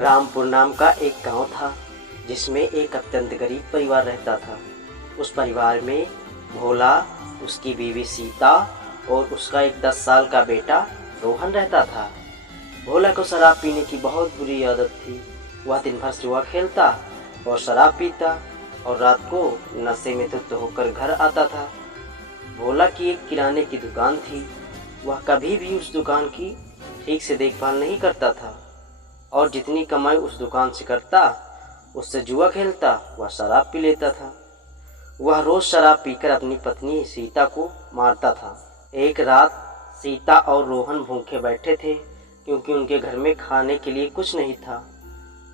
रामपुर नाम का एक गांव था जिसमें एक अत्यंत गरीब परिवार रहता था। उस परिवार में भोला, उसकी बीवी सीता और उसका एक 10 साल का बेटा रोहन रहता था। भोला को शराब पीने की बहुत बुरी आदत थी। वह दिन भर जुआ खेलता और शराब पीता और रात को नशे में धुत होकर घर आता था। भोला की एक किराने की दुकान थी। वह कभी भी उस दुकान की ठीक से देखभाल नहीं करता था और जितनी कमाई उस दुकान से करता उससे जुआ खेलता, वह शराब पी लेता था। वह रोज शराब पीकर अपनी पत्नी सीता को मारता था। एक रात सीता और रोहन भूखे बैठे थे क्योंकि उनके घर में खाने के लिए कुछ नहीं था।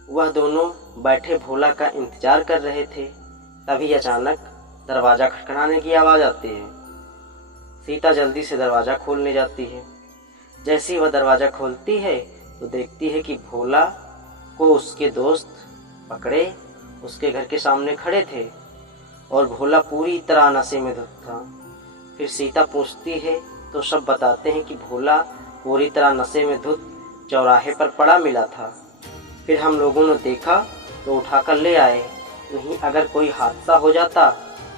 वह दोनों बैठे भोला का इंतजार कर रहे थे। तभी अचानक दरवाज़ा खटखटाने की आवाज़ आती है। सीता जल्दी से दरवाज़ा खोलने जाती है। जैसे ही वह दरवाज़ा खोलती है तो देखती है कि भोला को उसके दोस्त पकड़े उसके घर के सामने खड़े थे और भोला पूरी तरह नशे में धुत था। फिर सीता पूछती है तो सब बताते हैं कि भोला पूरी तरह नशे में धुत चौराहे पर पड़ा मिला था। फिर हम लोगों ने देखा तो उठाकर ले आए, नहीं अगर कोई हादसा हो जाता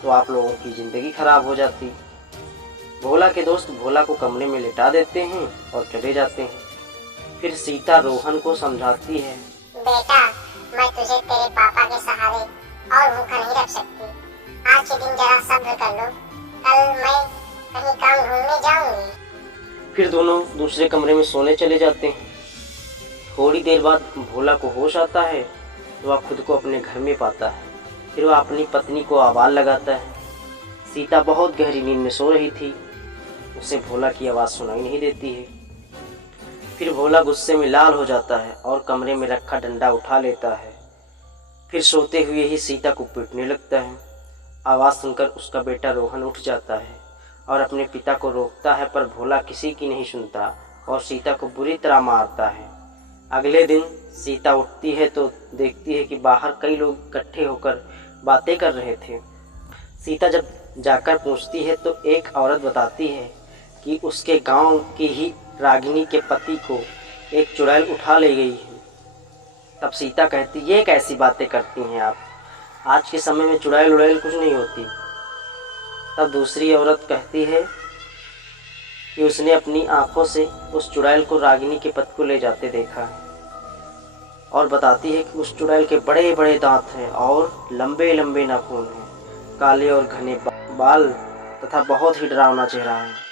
तो आप लोगों की ज़िंदगी खराब हो जाती। भोला के दोस्त भोला को कमरे में लिटा देते हैं और चले जाते हैं। फिर सीता रोहन को समझाती है, बेटा मैं तुझे तेरे पापा के सहारे और भूखा नहीं रख सकती। आज के दिन जरा सब्र कर लो, कल मैं कहीं काम ढूंढने जाऊंगी। फिर दोनों दूसरे कमरे में सोने चले जाते हैं। थोड़ी देर बाद भोला को होश आता है तो वह खुद को अपने घर में पाता है। फिर वह अपनी पत्नी को आवाज़ लगाता है। सीता बहुत गहरी नींद में सो रही थी, उसे भोला की आवाज़ सुनाई नहीं देती है। फिर भोला गुस्से में लाल हो जाता है और कमरे में रखा डंडा उठा लेता है। फिर सोते हुए ही सीता को पीटने लगता है। आवाज़ सुनकर उसका बेटा रोहन उठ जाता है और अपने पिता को रोकता है, पर भोला किसी की नहीं सुनता और सीता को बुरी तरह मारता है। अगले दिन सीता उठती है तो देखती है कि बाहर कई लोग इकट्ठे होकर बातें कर रहे थे। सीता जब जाकर पूछती है तो एक औरत बताती है कि उसके गांव की ही रागिनी के पति को एक चुड़ैल उठा ले गई है। तब सीता कहती, ये कैसी बातें करती हैं आप, आज के समय में चुड़ैल उड़ैल कुछ नहीं होती। तब दूसरी औरत कहती है कि उसने अपनी आंखों से उस चुड़ैल को रागिनी के पति को ले जाते देखा है और बताती है कि उस चुड़ैल के बड़े बड़े दांत हैं और लंबे लंबे नाखून हैं, काले और घने बाल तथा बहुत ही डरावना चेहरा है।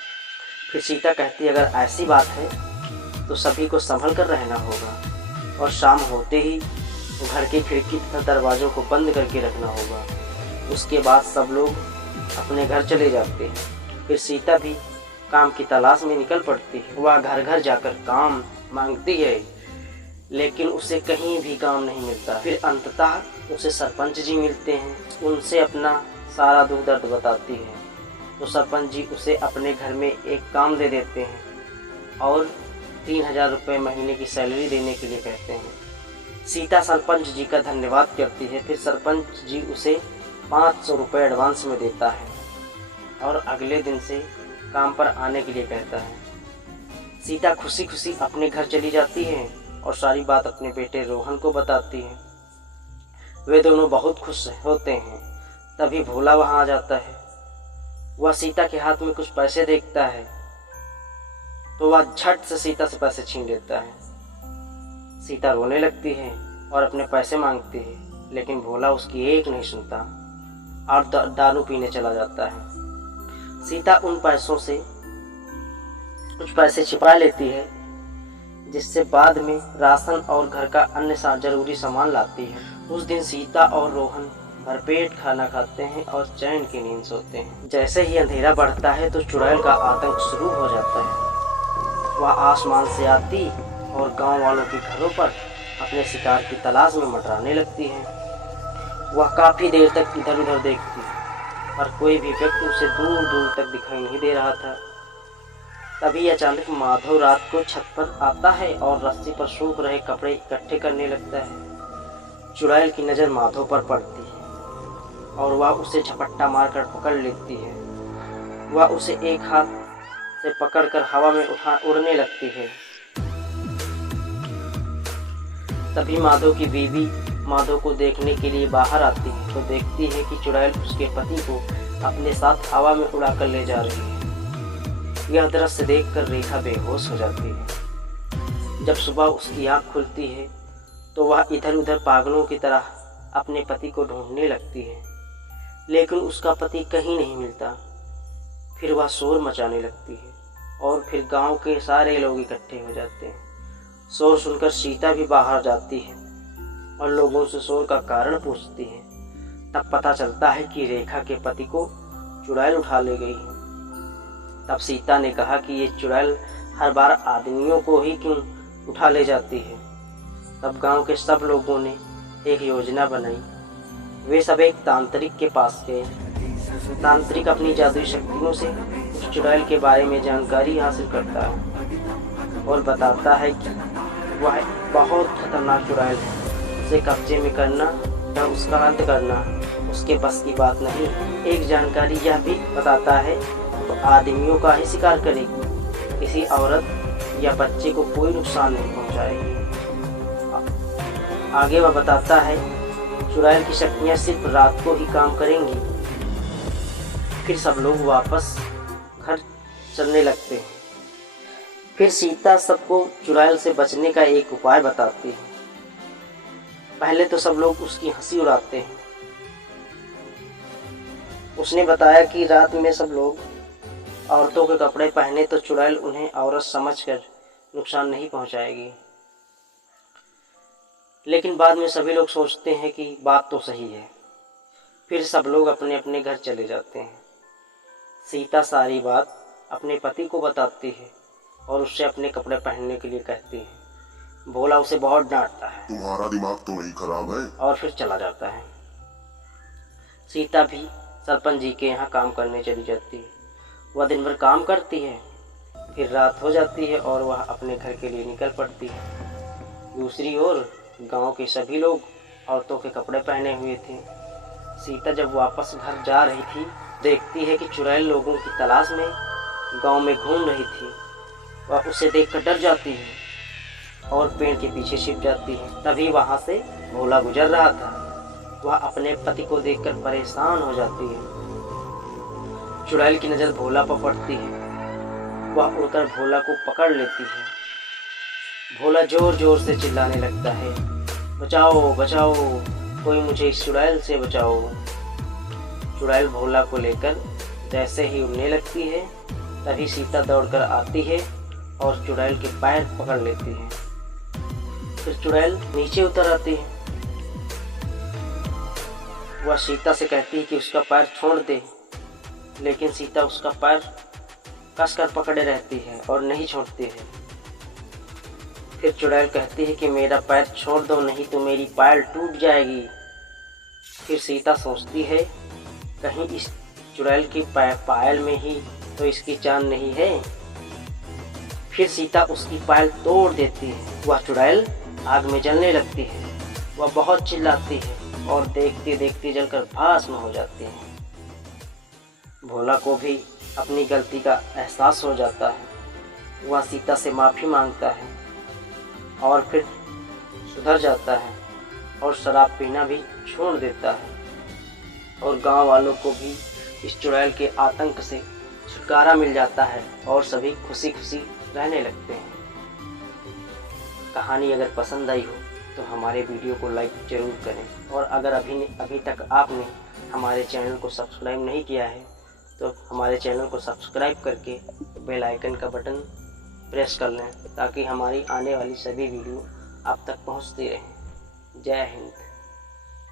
फिर सीता कहती है, अगर ऐसी बात है तो सभी को संभल कर रहना होगा और शाम होते ही घर की खिड़की तथा दरवाज़ों को बंद करके रखना होगा। उसके बाद सब लोग अपने घर चले जाते हैं। फिर सीता भी काम की तलाश में निकल पड़ती है। वह घर घर जाकर काम मांगती है लेकिन उसे कहीं भी काम नहीं मिलता। फिर अंततः उसे सरपंच जी मिलते हैं। उनसे अपना सारा दुख दर्द बताती है तो सरपंच जी उसे अपने घर में एक काम दे देते हैं और 3000 रुपये महीने की सैलरी देने के लिए कहते हैं। सीता सरपंच जी का धन्यवाद करती है। फिर सरपंच जी उसे 500 रुपये एडवांस में देता है और अगले दिन से काम पर आने के लिए कहता है। सीता खुशी खुशी अपने घर चली जाती है और सारी बात अपने बेटे रोहन को बताती है। वे दोनों बहुत खुश होते हैं। तभी भोला वहाँ आ जाता है। वह सीता के हाथ में कुछ पैसे देखता है तो वह झट से सीता से पैसे छीन लेता है। सीता रोने लगती है और अपने पैसे मांगती है लेकिन भोला उसकी एक नहीं सुनता और दारू पीने चला जाता है। सीता उन पैसों से कुछ पैसे छिपा लेती है जिससे बाद में राशन और घर का अन्य जरूरी सामान लाती है। उस दिन सीता और रोहन भरपेट खाना खाते हैं और चैन की नींद सोते हैं। जैसे ही अंधेरा बढ़ता है तो चुड़ैल का आतंक शुरू हो जाता है। वह आसमान से आती और गांव वालों के घरों पर अपने शिकार की तलाश में मंडराने लगती है। वह काफ़ी देर तक इधर उधर देखती पर कोई भी व्यक्ति उसे दूर दूर तक दिखाई नहीं दे रहा था। तभी अचानक माधव रात को छत पर आता है और रस्सी पर सूख रहे कपड़े इकट्ठे करने लगता है। चुड़ैल की नज़र माधव पर पड़ती है और वह उसे झपट्टा मारकर पकड़ लेती है। वह उसे एक हाथ से पकड़कर हवा में उड़ने लगती है। तभी माधव की बीवी माधव को देखने के लिए बाहर आती है तो देखती है कि चुड़ैल उसके पति को अपने साथ हवा में उड़ाकर ले जा रही है। यह दृश्य देखकर रेखा बेहोश हो जाती है। जब सुबह उसकी आँख खुलती है तो वह इधर उधर पागलों की तरह अपने पति को ढूंढने लगती है, लेकिन उसका पति कहीं नहीं मिलता। फिर वह शोर मचाने लगती है और फिर गांव के सारे लोग इकट्ठे हो जाते हैं। शोर सुनकर सीता भी बाहर जाती है और लोगों से शोर का कारण पूछती है। तब पता चलता है कि रेखा के पति को चुड़ैल उठा ले गई है। तब सीता ने कहा कि ये चुड़ैल हर बार आदमियों को ही क्यों उठा ले जाती है। तब गांव के सब लोगों ने एक योजना बनाई। वे सब एक तांत्रिक के पास गए। तांत्रिक अपनी जादुई शक्तियों से उस चुड़ैल के बारे में जानकारी हासिल करता है और बताता है कि वह बहुत खतरनाक चुड़ैल है। उसे कब्जे में करना या उसका अंत करना उसके बस की बात नहीं। एक जानकारी यह भी बताता है तो आदमियों का ही शिकार करेगी, किसी औरत या बच्चे को कोई नुकसान नहीं पहुंचाएगी। आगे वह बताता है चुड़ैल की शक्तियाँ सिर्फ रात को ही काम करेंगी। फिर सब लोग वापस घर चलने लगते हैं। फिर सीता सबको चुड़ैल से बचने का एक उपाय बताती है। पहले तो सब लोग उसकी हंसी उड़ाते हैं। उसने बताया कि रात में सब लोग औरतों के कपड़े पहने तो चुड़ैल उन्हें औरत समझकर नुकसान नहीं पहुंचाएगी। लेकिन बाद में सभी लोग सोचते हैं कि बात तो सही है। फिर सब लोग अपने अपने घर चले जाते हैं। सीता सारी बात अपने पति को बताती है और उससे अपने कपड़े पहनने के लिए कहती है। भोला उसे बहुत डांटता है, तुम्हारा दिमाग तो नहीं खराब है, और फिर चला जाता है। सीता भी सरपंच जी के यहाँ काम करने चली जाती है। वह दिन भर काम करती है। फिर रात हो जाती है और वह अपने घर के लिए निकल पड़ती है। दूसरी ओर गांव के सभी लोग औरतों के कपड़े पहने हुए थे। सीता जब वापस घर जा रही थी देखती है कि चुड़ैल लोगों की तलाश में गांव में घूम रही थी। वह उसे देखकर डर जाती है और पेड़ के पीछे छिप जाती है। तभी वहां से भोला गुजर रहा था। वह अपने पति को देखकर परेशान हो जाती है। चुड़ैल की नज़र भोला पर पड़ती है। वह उड़कर भोला को पकड़ लेती है। भोला जोर जोर से चिल्लाने लगता है, बचाओ बचाओ, कोई मुझे इस चुड़ैल से बचाओ। चुड़ैल भोला को लेकर जैसे ही उड़ने लगती है तभी सीता दौड़कर आती है और चुड़ैल के पैर पकड़ लेती है। फिर चुड़ैल नीचे उतर आती है। वह सीता से कहती है कि उसका पैर छोड़ दे, लेकिन सीता उसका पैर कसकर पकड़े रहती है और नहीं छोड़ती है। फिर चुड़ैल कहती है कि मेरा पैर छोड़ दो, नहीं तो मेरी पायल टूट जाएगी। फिर सीता सोचती है कहीं इस चुड़ैल की पायल में ही तो इसकी जान नहीं है। फिर सीता उसकी पायल तोड़ देती है। वह चुड़ैल आग में जलने लगती है। वह बहुत चिल्लाती है और देखते देखते जलकर भस्म हो जाती है। भोला को भी अपनी गलती का एहसास हो जाता है। वह सीता से माफ़ी मांगता है और फिर सुधर जाता है और शराब पीना भी छोड़ देता है। और गांव वालों को भी इस चुड़ैल के आतंक से छुटकारा मिल जाता है और सभी खुशी खुशी रहने लगते हैं। कहानी अगर पसंद आई हो तो हमारे वीडियो को लाइक ज़रूर करें, और अगर अभी तक आपने हमारे चैनल को सब्सक्राइब नहीं किया है तो हमारे चैनल को सब्सक्राइब करके बेल आइकन का बटन प्रेस कर लें ताकि हमारी आने वाली सभी वीडियो आप तक पहुंचती रहें। जय हिंद।